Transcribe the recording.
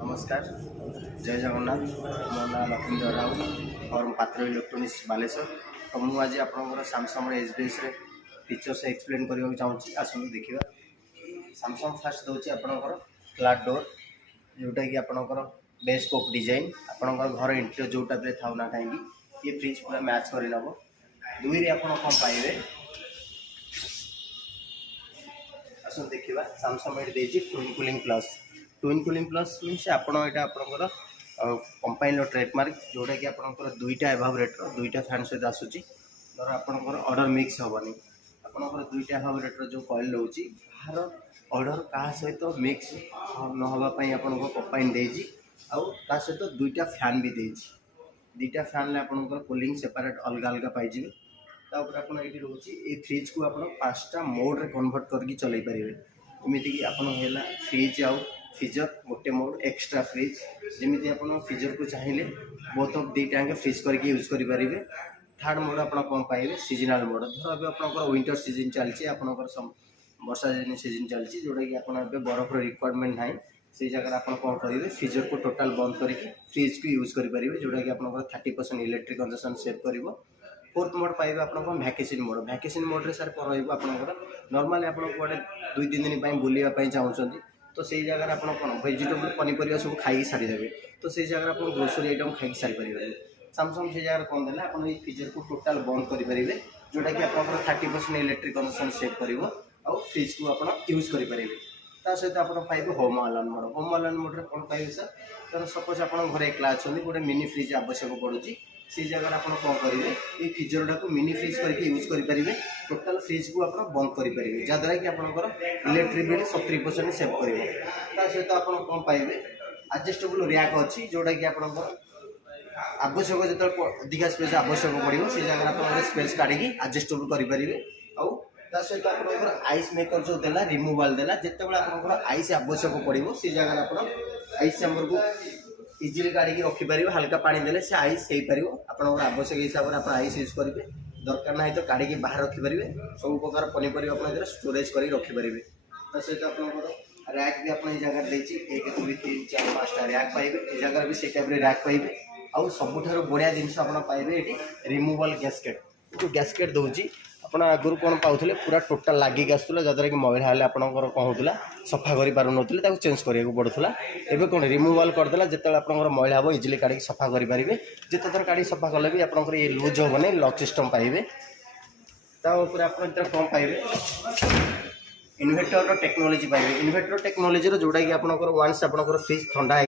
नमस्कार, जय जगन्नाथ। मो ना लक्ष्मीधर राउत और पात्र इलेक्ट्रोनिक्स बालेश्वर। तो मुझे आज आप सैमसंग एचबीएस फीचर्स एक्सप्लेन करने चाहिए। आसतु देखा सैमसंग फास्ट दूसरी आपंकर फ्लैट डोर जोटा कि आपंकर बेस कोप डिजाइन आपंकर घर इंटीरियर जो टाइप था ना कहीं ये फ्रिज पूरा मैच कर नब। दुई आप पाइबे आसतु देखा सैमसंग ये twin cooling plus. Twin cooling plus मीनस आपंकर कंपानी ट्रेडमार्क जोटा कि आपंकर दुईटा एभावरेटर दुईटा फैन सहित आसूची। धर आपंकर ऑर्डर मिक्स हेनी आपंकर दुईटा एभावरेटर जो कॉइल रोचे बाहर ऑर्डर क्या सहित मिक्स नापी आपको कंपानी देती आ सहित दुईटा फैन भी देती। दुईटा फैन आपंकर कूलिंग सेपरेट अलग अलग पाइबे। तापर आप रोचे ये फ्रिज को आप 5टा मोड्रे कन्वर्ट करके चल पारे। जमीक आप फ्रिज आउ फ्रीजर गोटे मोड एक्स्ट्रा फ्रिज जमी आप फ्रीजर को चाहिए बोथ ऑफ दुईटा फ्रिज करके यूज करेंगे। थर्ड मोड आप पाइबे सीजनल मोड। धर अब आप विंटर सीजन चलती आपंकर वर्षा सीजन चलती जोटा कि आप बरफ रिक्वायरमेंट ना से जगह आप कौन करेंगे फ्रीजर को टोटाल बंद करके फ्रिज को यूज करेंगे जोटा कि आप 30% इलेक्ट्रिक कंजम्पशन सेव कर। फोर्थ मोड पाइबे आप वैकेशन मोड। वैकेशन मोड रे सर कौन रहा नॉर्मली आप दुई-3 दिन बुलाई चाहते तो से जगह आप वेजिटेबल पनीपरिया सब खाई सारीदेवे तो से जगह आप ग्रोसरी आइटम खाई सारी पारे। सैमसंग से जगह कौन देला आप फ्रीजर को टोटाल बंद करेंगे जोटा कि आप 30% इलेक्ट्रिक कंजम्पशन सेव कर फ्रिज को आप यूज करेंगे। सहित आप पाइबे home alarm mode. Home alarm mode कौन पाइबे सर तर सपोज आप घर एकला अच्छा गोटे मिनी फ्रिज आवश्यक पड़ुची से जगह आप कौन करेंगे ये फ्रीजर टाक मिनी फ्रिज करके यूज करेंगे। टोटाल फ्रिज को आप बंद करेंगे जहाद्वारा कि आपंकर इलेक्ट्रिक बिल 70% सेव कर। सहित आप कौन पाइबे एडजस्टेबल रैक अच्छी जोटा कि आपंकर आवश्यक जो अधिका स्पेस आवश्यक पड़ो से जगह आप स्पेस काढ़ी एडजस्टेबल करेंगे। सहित आप आइस मेकर जो देला रिमूवाल देला जिते आप आइस आवश्यक पड़ो से जगह आप आइस चैम्बर को इजिली काढ़ी रखिपारे। हल्का पानी देले से आइस हो पार आप आवश्यक हिसाब से आप आइस यूज करेंगे। दरकार ना तो काढ़ी बाहर रखिपारे सब प्रकार पनीपरिया आप स्टोरेज कर रखिपारे। सहित आप रैक भी आप जगह देखिए 1 2 3 4 5टा रैक पाइबे जगह भी से टाइप रैक पाइबे। आउ सबुठार बढ़िया जिनस आप पाइबे ये रिमूवाल गैस्केट जो गैस्केट दूसरी आप आगुरी कौन पाते पूरा टोटाल लगिक आसूला जहाद्वारा कि महिला हेल्ले आपंकर कौन होता सफा कर पार ना चेंज कराया पड़ूला। एवं कौन रिमूवाल करदेला जिते आप महिला हम इजिली काढ़ी सफा करेंगे जिते थर काढ़ी सफा कले भी आप ये लूज होने लॉक सिस्टम पाइबे। तापर आप कौन पाइबे इन्वर्टर टेक्नोलोजी पाइबे। इन्वर्टर टेक्नोलोजी जोटा कि आप वन्स आप फ्रिज ठंडा